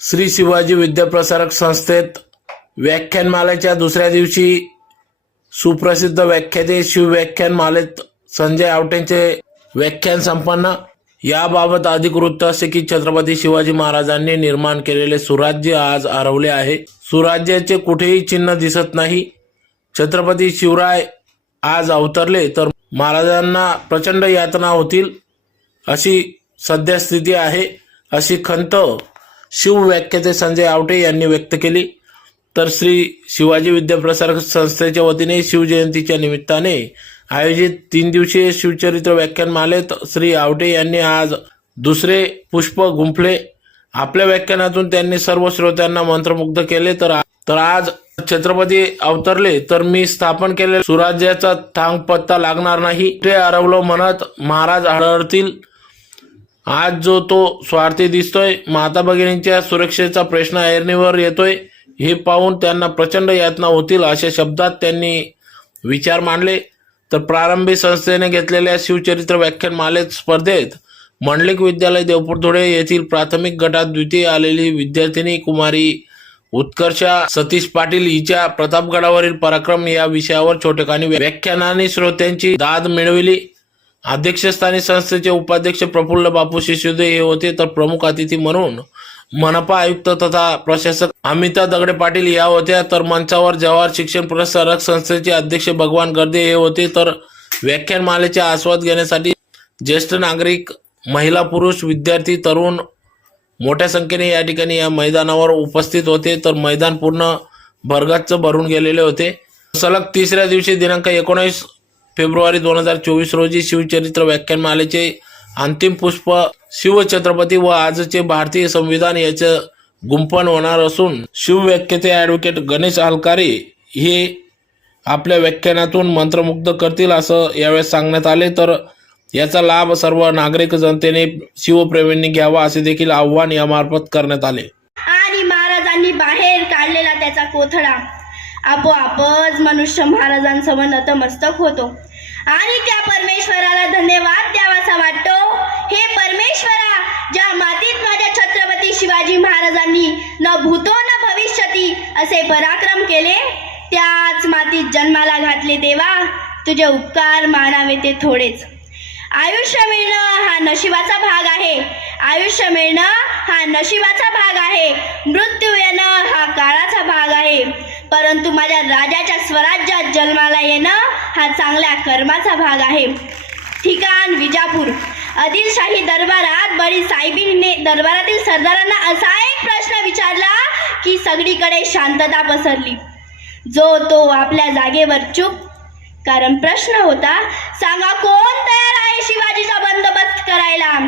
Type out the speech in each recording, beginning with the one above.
श्री शिवाजी विद्याप्रसारक संस्थेत व्याख्यानमालेच्या दुसऱ्या दिवशी सुप्रसिद्ध व्याख्याते शिवव्याख्यानमालेत संजय आवटेंचे व्याख्यान संपन्न. याबाबत अधिक वृत्त असे की छत्रपती शिवाजी महाराजांनी निर्माण केलेले सुराज्य आज हरवले आहे. सुराज्याचे कुठेही चिन्ह दिसत नाही. छत्रपती शिवराय आज अवतरले तर महाराजांना प्रचंड यातना होतील अशी सध्या स्थिती आहे. अशी खंत शिवव्याख्याते संजय आवटे यांनी व्यक्त केली. तर श्री शिवाजी विद्याप्रसारक संस्थेच्या वतीने शिवजयंतीच्या निमित्ताने आयोजित तीन दिवसीय शिवचरित्र व्याख्यान मालेत श्री आवटे यांनी आज दुसरे पुष्प गुंफले. आपल्या व्याख्यानातून त्यांनी सर्व श्रोत्यांना मंत्रमुग्ध केले. तर तर आज छत्रपती अवतरले तर मी स्थापन केलेल्या सुराज्याचा थांग पत्ता लागणार नाही. ते अरवलं म्हणत महाराज हळहळतील आज जो तो स्वार्थी दिसतोय माता भगिनींच्या सुरक्षेचा प्रश्न ऐरणीवर येतोय हे पाहून त्यांना प्रचंड यातना होतील अशा शब्दात त्यांनी विचार मांडले. तर प्रारंभी संस्थेने घेतलेल्या शिवचरित्र व्याख्यान मालेत स्पर्धेत मंडलिक विद्यालय देवपूरधुळे येथील प्राथमिक गटात द्वितीय आलेली विद्यार्थिनी कुमारी उत्कर्षा सतीश पाटील हिच्या प्रतापगडावरील पराक्रम या विषयावर छोटेखानी व्याख्यानाने श्रोत्यांची दाद मिळविली. अध्यक्षस्थानी संस्थेचे उपाध्यक्ष प्रफुल्ल बापू शिशुदे हे होते तर प्रमुख अतिथी म्हणून मनपा आयुक्त तथा प्रशासक अमिता दगडे पाटील या होत्या. तर मंचावर जवाहर शिक्षण प्रसारक संस्थेचे अध्यक्ष भगवान गर्दे हे होते. तर व्याख्यानमालेचा आस्वाद घेण्यासाठी ज्येष्ठ नागरिक महिला पुरुष विद्यार्थी तरुण मोठ्या संख्येने या ठिकाणी या मैदानावर उपस्थित होते. तर मैदान पूर्ण भरगच्च भरून गेलेले होते. सलग तिसऱ्या दिवशी दिनांक एकोणीस फेब्रुवारी दोन हजार चोवीस रोजी शिवचरित्र व्याख्यानमालेचे अंतिम पुष्प शिवछत्रपती व आजचे भारतीय संविधान याचं गुंफण होणार असून शिवव्याख्याते ॲडव्होकेट गणेश अलकारे हे आपल्या व्याख्यानातून मंत्रमुग्ध करतील असं यावेळेस सांगण्यात आले. तर याचा लाभ सर्व नागरिक जनतेने शिवप्रेमींनी घ्यावा असे देखील आव्हान यामार्फत करण्यात आले. आणि महाराजांनी बाहेर काढलेला त्याचा कोथळा. आपोआपच मनुष्य महाराजांसमोर नतमस्तक होतो. आणि त्या परमेश्वराला धन्यवाद द्यावासा वाटतो. हे परमेश्वरा ज्या मातीत माझ्या छत्रपती शिवाजी महाराजांनी न भूतो न भविष्यती असे पराक्रम केले त्याच मातीत जन्माला घातले देवा तुझे उपकार मानावे ते थोडेच. आयुष्य मिळणं हा नशिबाचा भाग आहे. आयुष्य मिळणं हा नशिबाचा भाग आहे. मृत्यू येणं हा काळाचा भाग आहे. परंतु माझ्या राजाच्या स्वराज्यात जन्माला येणं हा चांगल्या कर्माचा भाग आहे. ठिकाण विजापूर. आदिलशाही दरबारात बळी साहेबीने दरबारातील सरदारांना असा एक प्रश्न विचारला की सगळीकडे शांतता पसरली. जो तो आपल्या जागेवर चूप. कारण प्रश्न होता सांगा कोण तयार आहे शिवाजीचा बंदोबस्त करायला?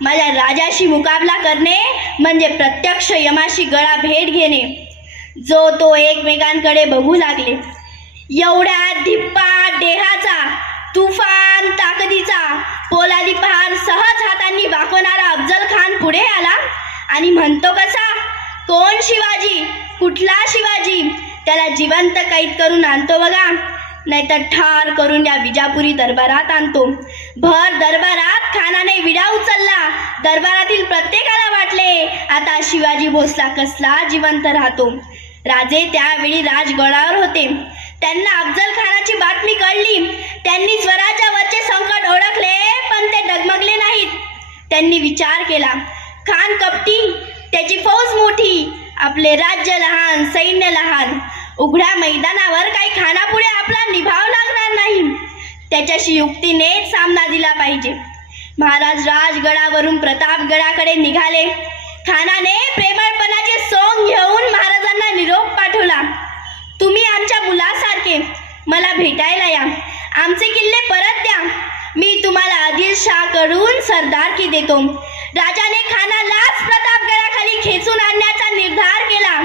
माझ्या राजाशी मुकाबला करणे म्हणजे प्रत्यक्ष यमाशी गळा भेट घेणे. जो तो एकमेकांकडे बघू लागले. एवढ्या धिप्पा देहाचा तुफान ताकदीचा पोलादी पहार सहज हातांनी वाकवणारा अफजल खान पुढे आला आणि म्हणतो कसा कोण शिवाजी? कुठला शिवाजी? त्याला जिवंत कैद करून आणतो बघा. नाहीतर ठार करून या विजापुरी दरबारात आणतो. भर दरबारात खानाने विडा उचलला. दरबारातील प्रत्येकाला वाटले आता शिवाजी भोसला कसला जिवंत राहतो. राजे त्यावेळी राजगडावर होते. त्यांना अफजल खानाची बातमी कळली. त्यांनी स्वराज्यावरचे संकट ओळखले पण ते डगमगले नाहीत. त्यांनी विचार केला. खान कपटी त्याची फौज मोठी आपले राज्य लहान सैन्य लहान. उघड्या मैदानावर काही खानापुढे आपला निभाव लागणार नाही. त्याच्याशी युक्तीने सामना दिला पाहिजे. महाराज राजगडावरून प्रतापगडाकडे निघाले. खानाने प्रेमळपणाचे सोंग घेऊन महाराजांना निरोप पाठवला. तुम्ही आमच्या मुलासारखे मला भेटायला या. आमचे किल्ले परत द्या. मी तुम्हाला आदिलशाहकडून सरदारकी देतो. राजाने खानालाच प्रतापगडाखाली खेचून आणण्याचा निर्धार केला.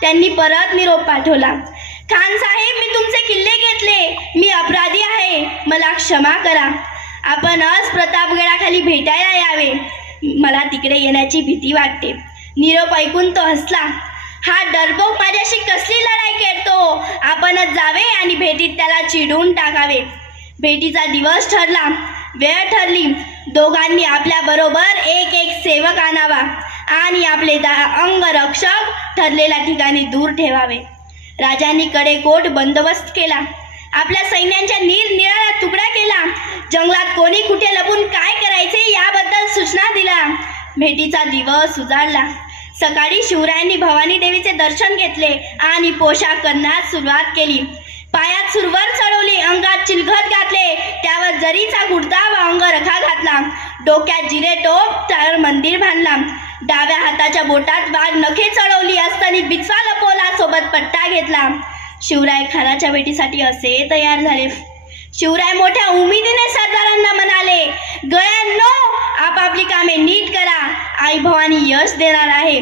त्यांनी परत निरोप पाठवला. खान साहेब मी तुमचे किल्ले घेतले. मी अपराधी आहे. मला क्षमा करा. आपण आज प्रतापगडाखाली भेटायला यावे. मला तिकडे येण्याची भीती वाटते. निरोप ऐकून तो हसला. हा डरपोक माझ्याशी कसली लढाई खेळतो? आपणच जावे आणि भेटीत त्याला चिडून टाकावे. भेटीचा दिवस ठरला. वेळ ठरली. दोघांनी आपल्या बरोबर एक एक सेवक आणावा आणि आपले दा- अंगरक्षक ठरलेल्या ठिकाणी दूर ठेवावे. राजांनी कडेकोट बंदोबस्त केला. आपल्या सैन्यांच्या निरनिराळ्या तुकड्या केला. जंगलात कोणी कुठे लपून काय करायचे याबद्दल सूचना दिला. भेटीचा दिवस उजाडला. सकाळी शिवरायांनी भवानी देवीचे दर्शन घेतले आणि पोशाख करण्यास सुरुवात केली. पायात सुरवर चढवली अंगात चिलघत घातले. त्यावर जरीचा कुर्ता व अंगरखा घातला. डोक्यात जिरे टोप त्यावर मंदिर बांधला. डाव्या हाताच्या बोटात वाघ नखे चढवली असताना बिचवा लपवला सोबत पट्टा घेतला. शिवराय खानाच्या भेटीसाठी असे तयार झाले. शिवराय मोठ्या उमेदीने सरदारांना म्हणाले गयांनो आपापली कामे नीट करा. आई भवानी यश देणार आहे.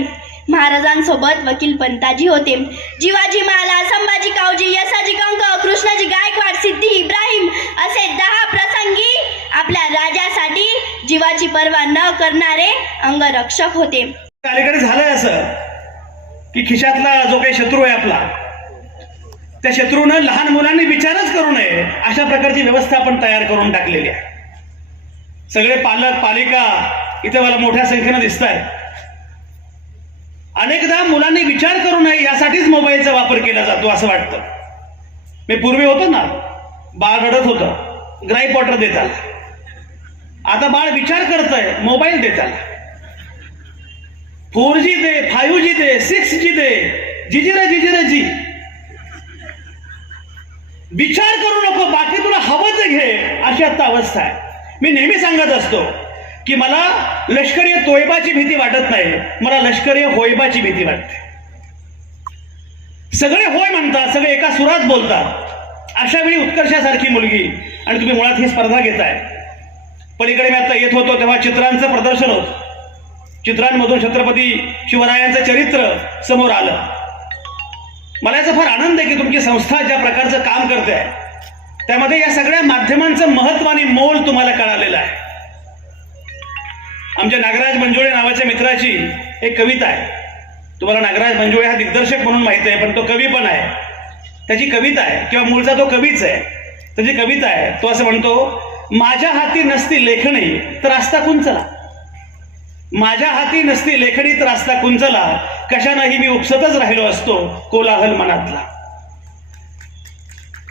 महाराजांसोबत वकील पंताजी होते. जिवाजी माला संभाजी कावजी यसाजी कंक कृष्णाजी गायकवाड सिद्धी इब्राहिम असे दहा प्रसंगी आपल्या राजासाठी जीवाची पर्वा न करणारे अंगरक्षक होते. अलीकडे झालंय असं की खिशातला जो काही शत्रू आहे आपला त्या शत्रूनं लहान मुलांनी विचारच करू नये. अशा प्रकारची व्यवस्था आपण तयार करून टाकलेली आहे. सगळे पालक पालिका इथे मला मोठ्या संख्येनं दिसत आहेत अनेकदा मुलांनी विचार करू नये यासाठीच मोबाईलचा वापर केला जातो असं वाटतं. मी पूर्वी होतो ना बाळ रडत होतं ग्राईप वॉटर देत आला आता बाळ विचार करतंय मोबाईल देत आला फोर जी दे फाईव्ह जी दे सिक्स जी दे जिजिरे जिजिरे जी. विचार करू नको बाकी तुला हवं ते घे अशी आता अवस्था आहे. मी नेहमी सांगत असतो की मला लष्करी तोयबाची भीती वाटत नाही मला लष्करी होयबाची भीती वाटते. सगळे होय म्हणतात सगळे एका सुरात बोलतात. अशा वेळी उत्कर्षासारखी मुलगी आणि तुम्ही मुळात ही स्पर्धा घेताय. पलीकडे मी आता येत होतो तेव्हा चित्रांचं प्रदर्शन होतं. चित्रांमधून छत्रपती शिवरायांचं चरित्र समोर आलं. मला याचा फार आनंद आहे की तुमची संस्था ज्या प्रकारचं काम करते आहे त्यामध्ये या सगळ्या माध्यमांचं महत्त्व आणि मोल तुम्हाला कळालेलं आहे. आमच्या नागराज मंजुळे नावाच्या मित्राची एक कविता आहे. तुम्हाला नागराज मंजुळे हा दिग्दर्शक म्हणून माहिती आहे पण तो कवी पण आहे. त्याची कविता आहे किंवा मूळचा तो कवीच आहे. त्याची कविता आहे तो असं म्हणतो माझ्या हाती नसती लेखणी तर आस्थाखून चला? माझ्या हाती नसती लेखणी रास्ता कुंचला कशानाही मी उपसतच राहिलो असतो कोलाहल मनातला.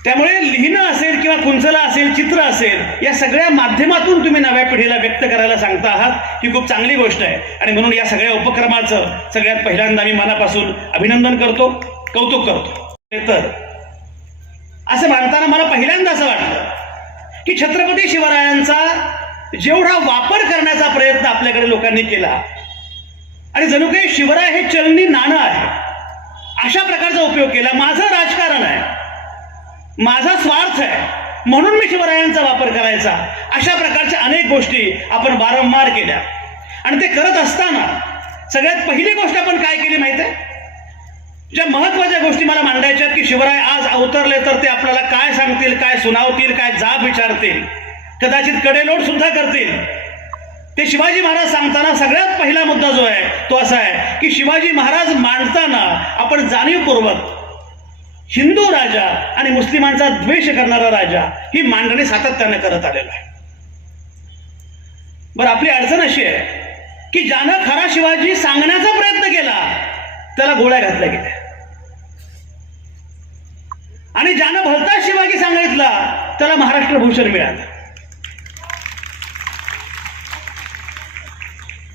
त्यामुळे लिहिणं असेल किंवा कुंचला असेल चित्र असेल या सगळ्या माध्यमातून तुम्ही नव्या पिढीला व्यक्त करायला सांगता आहात ही खूप चांगली गोष्ट आहे. आणि म्हणून या सगळ्या उपक्रमाचं सगळ्यात पहिल्यांदा मी मनापासून अभिनंदन करतो कौतुक करतो. तर असं मानताना मला पहिल्यांदा असं वाटलं की छत्रपती शिवरायांचा जेवढा वापर करण्याचा प्रयत्न आपल्याकडे लोकांनी केला आणि जणू काही शिवराय हे चलनी नाणं आहे अशा प्रकारचा उपयोग केला. माझं राजकारण आहे माझा स्वार्थ आहे म्हणून मी शिवरायांचा वापर करायचा. अशा प्रकारच्या अनेक गोष्टी आपण वारंवार केल्या. आणि ते करत असताना सगळ्यात पहिली गोष्ट आपण काय केली माहिती आहे? ज्या महत्त्वाच्या गोष्टी मला मांडायच्या आहेत की शिवराय आज अवतरले तर ते आपल्याला काय सांगतील काय सुनावतील काय जाब विचारतील कदाचित कडेलोट सुद्धा करतील. ते शिवाजी महाराज सांगताना सगळ्यात पहिला मुद्दा जो आहे तो असा आहे की शिवाजी महाराज मांडताना आपण जाणीवपूर्वक हिंदू राजा आणि मुस्लिमांचा द्वेष करणारा राजा ही मांडणी सातत्याने करत आलेला आहे. बरं आपली अडचण अशी आहे की ज्यानं खरा शिवाजी सांगण्याचा प्रयत्न केला त्याला गोळ्या घातल्या गेल्या. आणि ज्यानं भलता शिवाजी सांगितला त्याला महाराष्ट्र भूषण मिळालं.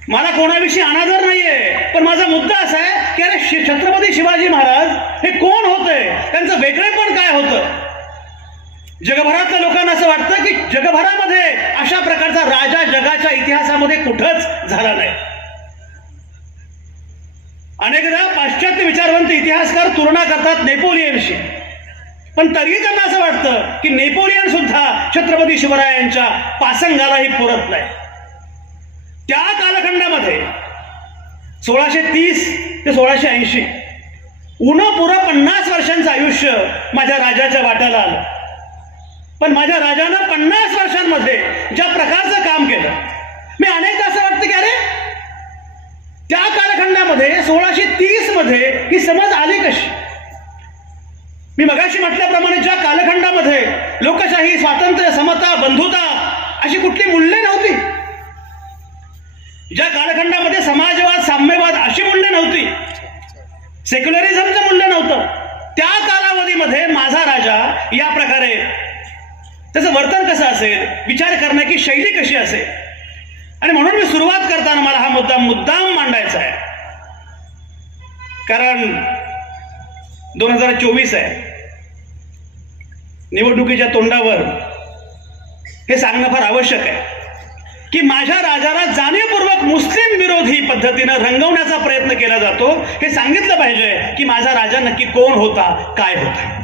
मला कोणाविषयी अनादर नाहीये. पण माझा मुद्दा असा आहे की अरे छत्रपती शिवाजी महाराज हे कोण होते? त्यांचं वेगळेपण काय होतं? जगभरातल्या लोकांना असं वाटतं की जगभरामध्ये अशा प्रकारचा राजा जगाच्या इतिहासामध्ये कुठंच झाला नाही. अनेकदा पाश्चात्य विचारवंत इतिहासकार तुलना करतात नेपोलियनशी. पण तरीही त्यांना असं वाटतं की नेपोलियन सुद्धा छत्रपती शिवरायांच्या पासंगालाही पुरत नाही. त्या कालखंडामध्ये सोळाशे तीस ते सोळाशे ऐंशी उनं पुरं पन्नास वर्षांचं आयुष्य माझ्या राजाच्या वाट्याला आलं. पण माझ्या राजानं पन्नास वर्षांमध्ये ज्या प्रकारचं काम केलं मी अनेकदा असं वाटतं की अरे त्या कालखंडामध्ये सोळाशे तीसमध्ये ही समज आली कशी? मी मगाशी म्हटल्याप्रमाणे ज्या कालखंडामध्ये लोकशाही स्वातंत्र्य समता बंधुता अशी कुठली मूल्ये नव्हती. ज्या कालखंडामध्ये समाजवाद साम्यवाद नव्हती सेक्युलरिझमचं मूल्य नव्हतं त्या कालावधीमध्ये माझा राजा या प्रकारे त्याचं वर्तन कसं असेल विचार करण्याची शैली कशी असेल? आणि म्हणून मी सुरुवात करताना मला हा मुद्दा मुद्दाम मांडायचा आहे. कारण दोन हजार चोवीस आहे. निवडणुकीच्या तोंडावर हे सांगणं फार आवश्यक आहे. की माझ्या राजाला जाणीवपूर्वक मुस्लिम विरोधी पद्धतीनं रंगवण्याचा प्रयत्न केला जातो हे सांगितलं पाहिजे की माझा राजा नक्की कोण होता काय होता?